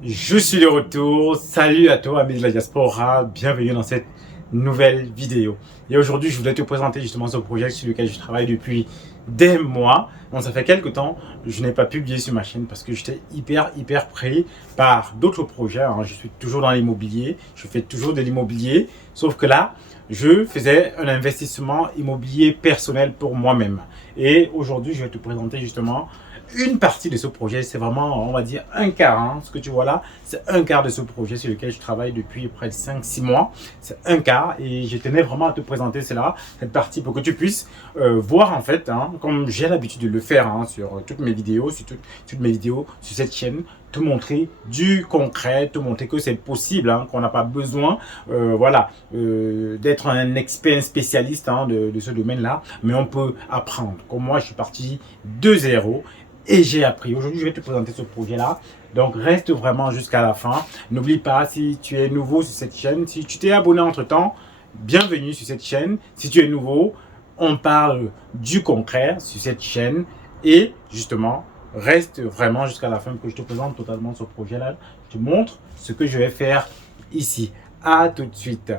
Je suis de retour, salut à toi amis de la diaspora, bienvenue dans cette nouvelle vidéo. Et aujourd'hui je voulais te présenter justement ce projet sur lequel je travaille depuis des mois. Donc ça fait quelques temps que je n'ai pas publié sur ma chaîne parce que j'étais hyper pris par d'autres projets. Je suis toujours dans l'immobilier, je fais toujours de l'immobilier, sauf que là je faisais un investissement immobilier personnel pour moi-même. Et aujourd'hui je vais te présenter justement une partie de ce projet. C'est vraiment, on va dire, un quart. Ce que tu vois là, c'est un quart de ce projet sur lequel je travaille depuis près de 5-6 mois. C'est un quart et je tenais vraiment à te présenter cela, cette partie, pour que tu puisses voir en fait, comme j'ai l'habitude de le faire sur toutes mes vidéos, toutes mes vidéos sur cette chaîne, te montrer du concret, te montrer que c'est possible, qu'on n'a pas besoin d'être un expert spécialiste de ce domaine-là, mais on peut apprendre. Comme moi, je suis parti de zéro et j'ai appris. Aujourd'hui, je vais te présenter ce projet-là. Donc, reste vraiment jusqu'à la fin. N'oublie pas, si tu es nouveau sur cette chaîne, si tu t'es abonné entre-temps, bienvenue sur cette chaîne. Si tu es nouveau, on parle du concret sur cette chaîne. Et justement, reste vraiment jusqu'à la fin pour que je te présente totalement ce projet-là. Je te montre ce que je vais faire ici. À tout de suite.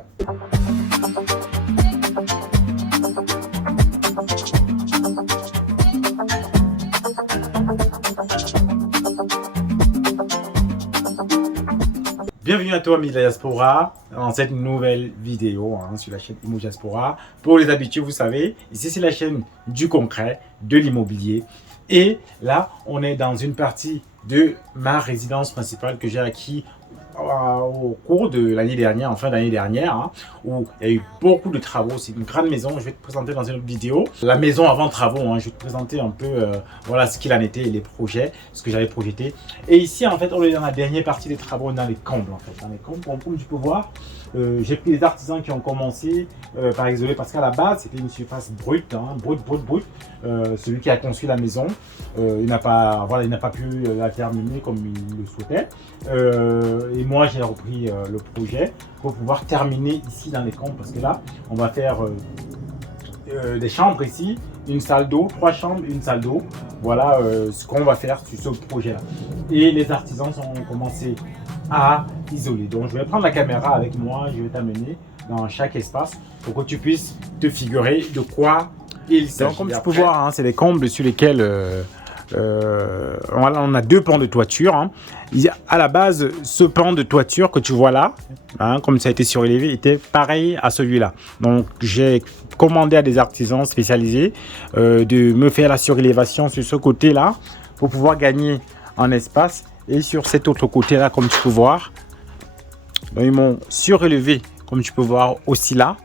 Bienvenue à toi, amis de la diaspora, dans cette nouvelle vidéo sur la chaîne Immo Diaspora. Pour les habitués, vous savez, ici c'est la chaîne du concret, de l'immobilier. Et là, on est dans une partie de ma résidence principale que j'ai acquis au cours de l'année dernière, en fin d'année dernière, où il y a eu beaucoup de travaux. C'est une grande maison, je vais te présenter dans une autre vidéo. La maison avant travaux, je vais te présenter un peu voilà ce qu'il en était, les projets, ce que j'avais projeté. Et ici, en fait, on est dans la dernière partie des travaux, dans les combles, en fait. Dans les combles, comme tu peux voir, j'ai pris des artisans qui ont commencé par isoler, parce qu'à la base, c'était une surface brute, brute. Celui qui a conçu la maison, il n'a pas pu la terminer comme il le souhaitait. Et moi, j'ai repris le projet pour pouvoir terminer ici dans les combles, parce que là, on va faire des chambres ici, une salle d'eau, 3 chambres, une salle d'eau. Voilà ce qu'on va faire sur ce projet-là. Et les artisans ont commencé à isoler. Donc, je vais prendre la caméra avec moi, je vais t'amener dans chaque espace pour que tu puisses te figurer de quoi il s'agit. Donc, comme tu peux voir, c'est les combles sur lesquels on a 2 pans de toiture. Il y a à la base ce pan de toiture que tu vois là, comme ça a été surélevé, était pareil à celui-là. Donc j'ai commandé à des artisans spécialisés de me faire la surélévation sur ce côté-là pour pouvoir gagner en espace. Et sur cet autre côté-là, comme tu peux voir, donc, ils m'ont surélevé, comme tu peux voir aussi là.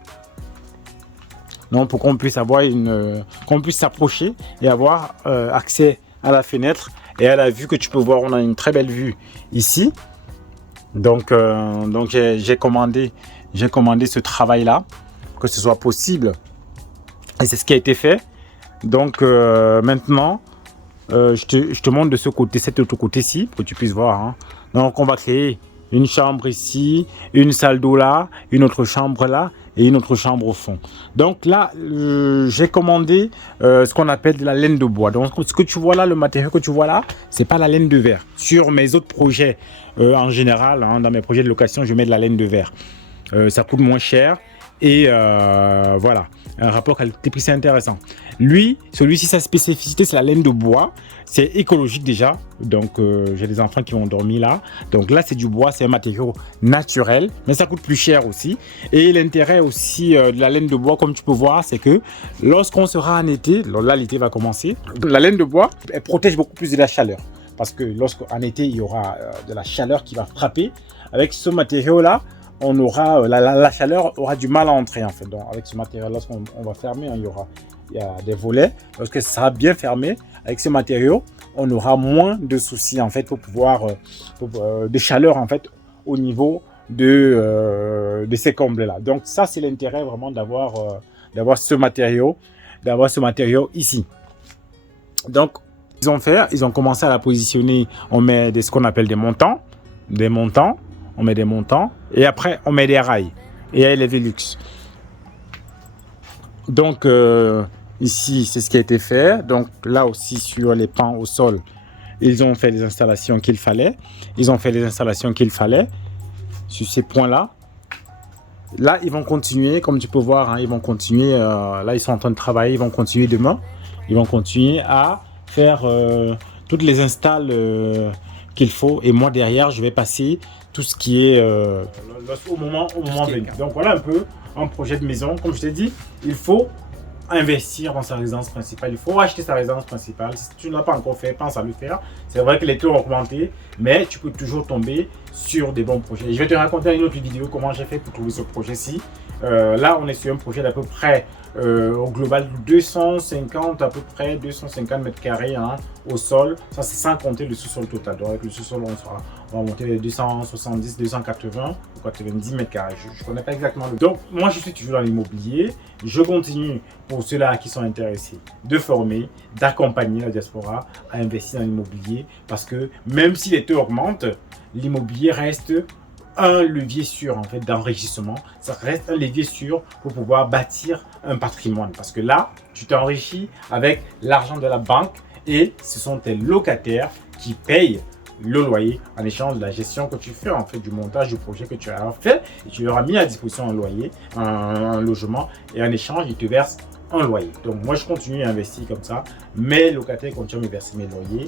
Donc pour qu'on puisse avoir qu'on puisse s'approcher et avoir accès à la fenêtre et à la vue que tu peux voir. On a une très belle vue ici. Donc j'ai commandé ce travail là, que ce soit possible, et c'est ce qui a été fait. Donc maintenant je te montre de ce côté, cet autre côté-ci, pour que tu puisses voir. Donc on va créer une chambre ici, une salle d'eau là, une autre chambre là et une autre chambre au fond. Donc là, j'ai commandé ce qu'on appelle de la laine de bois. Donc ce que tu vois là, le matériau que tu vois là, c'est pas la laine de verre. Sur mes autres projets en général, dans mes projets de location, je mets de la laine de verre. Ça coûte moins cher. Et voilà, un rapport qualité-prix, c'est intéressant. Celui-ci, sa spécificité, c'est la laine de bois. C'est écologique déjà. Donc, j'ai des enfants qui vont dormir là. Donc là, c'est du bois, c'est un matériau naturel, mais ça coûte plus cher aussi. Et l'intérêt aussi de la laine de bois, comme tu peux voir, c'est que lorsqu'on sera en été, là, l'été va commencer, la laine de bois, elle protège beaucoup plus de la chaleur. Parce que lorsqu'en été, il y aura de la chaleur qui va frapper. Avec ce matériau-là, on aura la chaleur aura du mal à entrer en fait. Donc avec ce matériau, lorsqu'on va fermer, il y a des volets. Lorsque ça sera bien fermé avec ce matériau, on aura moins de soucis en fait pour pouvoir de chaleur en fait au niveau de ces combles là. Donc ça, c'est l'intérêt vraiment d'avoir ce matériau ici. Donc ils ont commencé à la positionner. On met ce qu'on appelle des montants. On met des montants et après on met des rails et les Velux. Donc ici c'est ce qui a été fait. Donc là aussi sur les pans au sol, Ils ont fait les installations qu'il fallait. Ils ont fait les installations qu'il fallait sur ces points-là. Là, ils vont continuer, comme tu peux voir, hein, ils vont continuer. Là, ils sont en train de travailler, ils vont continuer demain. Ils vont continuer à faire toutes les installs qu'il faut. Et moi, derrière, je vais passer tout ce qui est au moment venu. Donc, voilà un peu un projet de maison. Comme je t'ai dit, il faut investir dans sa résidence principale. Il faut acheter sa résidence principale. Si tu ne l'as pas encore fait, pense à le faire. C'est vrai que les taux ont augmenté, mais tu peux toujours tomber sur des bons projets. Je vais te raconter dans une autre vidéo comment j'ai fait pour trouver ce projet-ci. Là, on est sur un projet d'à peu près au global 250 à peu près 250 mètres carrés hein, au sol. Ça, c'est sans compter le sous-sol total. Donc, avec le sous-sol, on va monter les 270, 280 ou 90 mètres carrés. Je ne connais pas exactement le. Donc, moi, je suis toujours dans l'immobilier. Je continue, pour ceux-là qui sont intéressés, de former, d'accompagner la diaspora à investir dans l'immobilier. Parce que même si les taux augmentent, l'immobilier reste un levier sûr en fait d'enrichissement. Ça reste un levier sûr pour pouvoir bâtir un patrimoine. Parce que là, tu t'enrichis avec l'argent de la banque et ce sont tes locataires qui payent le loyer en échange de la gestion que tu fais en fait du montage du projet que tu as fait et tu leur as mis à disposition un loyer, un logement et en échange ils te versent un loyer. Donc moi je continue à investir comme ça, mes locataires continuent à me verser mes loyers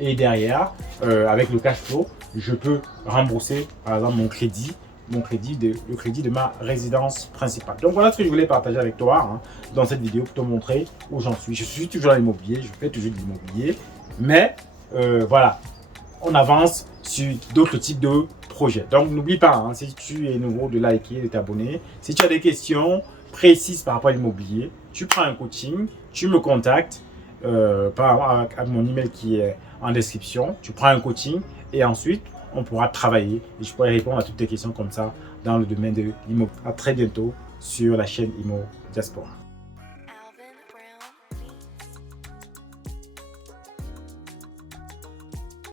et derrière avec le cash flow je peux rembourser par exemple le crédit de ma résidence principale. Donc voilà ce que je voulais partager avec toi hein, dans cette vidéo pour te montrer où j'en suis. Je suis toujours dans l'immobilier, je fais toujours de l'immobilier, mais voilà, on avance sur d'autres types de projets. Donc n'oublie pas, hein, si tu es nouveau, de liker, de t'abonner. Si tu as des questions précises par rapport à l'immobilier, tu prends un coaching, tu me contactes à mon email qui est en description. Tu prends un coaching et ensuite on pourra travailler et je pourrai répondre à toutes tes questions comme ça dans le domaine de l'immobilier. À très bientôt sur la chaîne Immo Diaspora.